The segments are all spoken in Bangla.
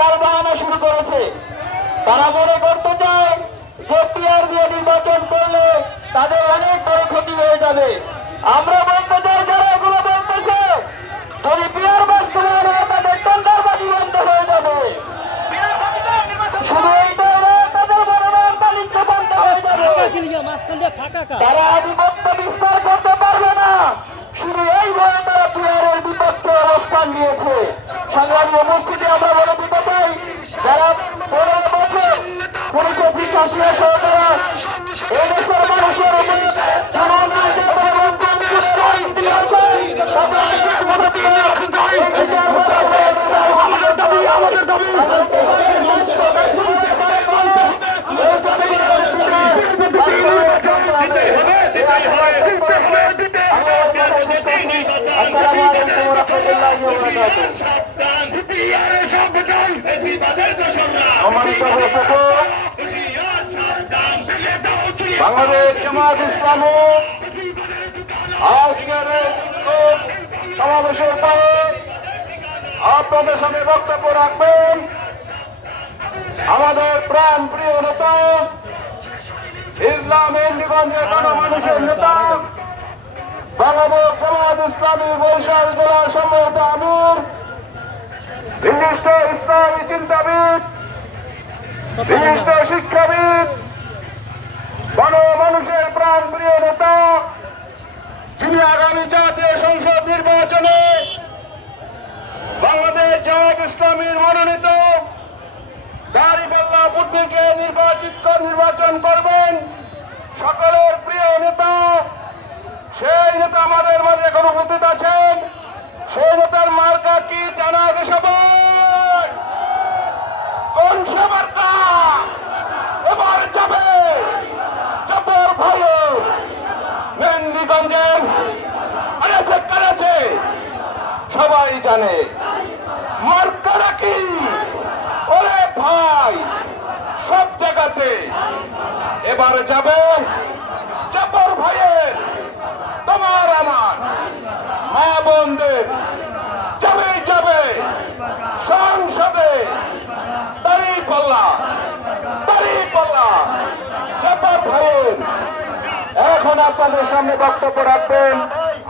তার বাহানা শুরু করেছে। তারা মনে করতে চায় যে পিআর দিয়ে নির্বাচন করলে তাদের অনেক বড় ক্ষতি হয়ে যাবে। আমরা বলতে চাই যারা এগুলো বলতেছে, যদি পিআর বাস্তবায়ন হয় তাদের টেন্ডারবাজি বন্ধ হয়ে যাবে। শুধু এইটাই নয়, তাদের মনোনয়ন বাণিজ্য বন্ধ হয়ে যাবে। তারা আধিপত্য বিস্তার করতে পারবে না। শুধু এই ভয়ে তারা পিআরের বিপক্ষে অবস্থান নিয়েছে। সংগ্রামী উপস্থিতি আমরা বলে দিতে চাই, যারা 15 বছর পুলিশে বিশ্বাসীয় সহকারা এদেশের মানুষের উপর যেমন নির্যাতন এবং কংগ্রেসের রাজনীতি হয়েছে, বাংলাদেশ জামাত ইসলামী আজকের সমাবেশের পরে আপনাদের সামনে বক্তব্য রাখবেন আমাদের প্রাণ প্রিয় নেতা, ইসলাম মেহেন্দিগঞ্জের গণমানুষের নেতা, বাংলাদেশ জামাত ইসলামী বরিশাল জেলার সম্মানিত আমির, বিশিষ্ট ইসলামী চিন্তাবিদ, বিশিষ্ট শিক্ষাবিদ, গণমানুষের প্রাণ প্রিয় নেতা, যিনি আগামী জাতীয় সংসদ নির্বাচনে বাংলাদেশ জামাত ইসলামীর মনোনীত দাঁড়িপাল্লা প্রতীকে নির্বাচন করবেন, সকলের প্রিয় নেতা, সেই নেতা আমাদের মাঝে এখন উপস্থিত আছেন। সেই নেতার মার্কা কি জানা আগে সবাই? কোন সে মার্কা এবার যাবে? জব্বর ভাই মেহেন্দিগঞ্জের কাছে সবাই জানে মার্কাটা কি। ওরে ভাই, সব জায়গাতে এবার যাবে জব্বর ভাইয়ের, তোমার আমার মা বোনদের যাবে সংসদে দাঁড়িপাল্লা জব্বর ভাইয়ের। এখন আপনাদের সামনে বক্তব্য রাখবেন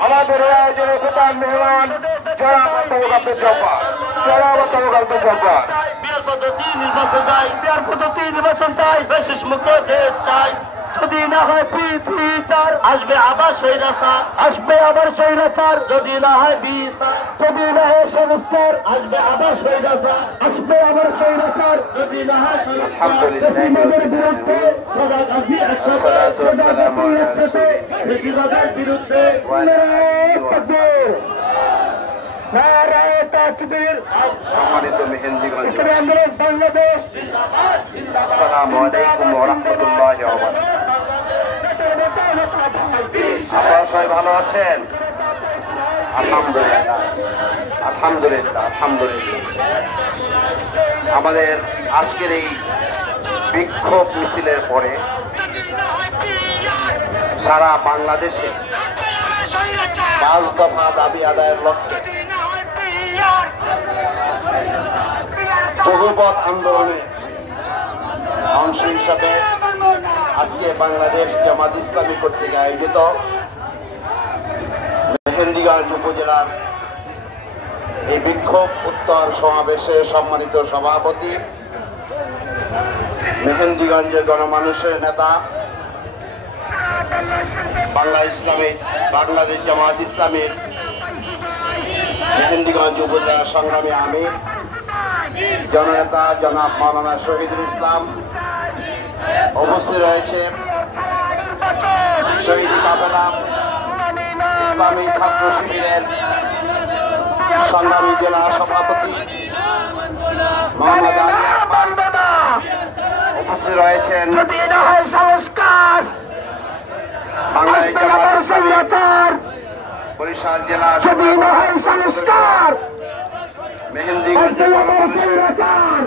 আমাদের এই আয়োজনের প্রধান মেহমান জনাব আব্দুল জব্বার। বিয়ার পদ্ধতি নির্বাচন চাই, বিয়ার পদ্ধতি নির্বাচন চাই, বিশেষ মুক্ত দেশ চাই। যদি না হয় বিচার আসবে আবার স্বৈরাচার, আসবে আবার স্বৈরাচার। যদি না হয় বিচার, যদি না হয় সংস্কার, আসবে আবার স্বৈরাচার, আসবে আবার স্বৈরাচার। যদি না হয় বেশিবাদের বিরুদ্ধে সজাগ আছি একসাথে, সজাগ আছি একসাথে বেশিবাদের বিরুদ্ধে। সম্মানিত মেহেন্দিগঞ্জ, বাংলাদেশ, আসসালামু আলাইকুম ওয়া রাহমাতুল্লাহি ওয়া বারাকাতুহু। আপনারা সবাই ভালো আছেন? আলহামদুলিল্লাহ, আলহামদুলিল্লাহ, আলহামদুলিল্লাহ। আমাদের আজকের এই বিক্ষোভ মিছিলের পরে সারা বাংলাদেশে 5 দফা দাবি আদায়ের লক্ষ্যে বহুপথ আন্দোলনে অংশ হিসাবে আজকে বাংলাদেশ জামাত ইসলামী কর্তৃক আয়োজিত মেহেন্দিগঞ্জ উপজেলার এই বিক্ষোভ উত্তর সমাবেশে সম্মানিত সভাপতি, মেহেন্দিগঞ্জের গণমানুষের নেতা, বাংলাদেশ জামাত ইসলামীর মেহেন্দিগঞ্জ উপজেলার সংগ্রামী আমির জননেতা জনাব মাওলানা শহীদুল ইসলাম, উপস্থিত রয়েছে শহীদ কাফেলা ইসলামী ছাত্র শিবিরের সংগ্রামী জেলা সভাপতি মোহাম্মদ আলী, উপস্থিত রয়েছেন সংস্কার বাংলাদেশ জামাত স্বৈরাচার, বরিশাল জেলা সংস্কার মেহেন্দিগঞ্জের স্বৈরাচার।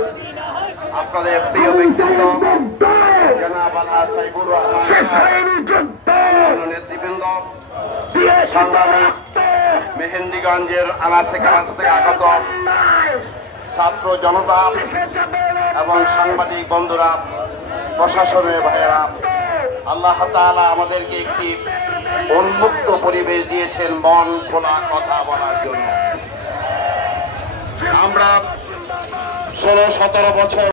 আপনাদের প্রিয় ব্যক্তিত্ব জনাব আলহাজ সাইবুর রহমান নেতৃবৃন্দ, সংগ্রামী মেহেন্দিগঞ্জের আনাচে কানাচে আগত ছাত্র জনতা এবং সাংবাদিক বন্ধুরা, প্রশাসনের ভাইয়েরা, আল্লাহ তাআলা আমাদেরকে একটি উন্মুক্ত পরিবেশ দিয়েছেন মন খোলা কথা বলার জন্য। আমরা 16-17 বছর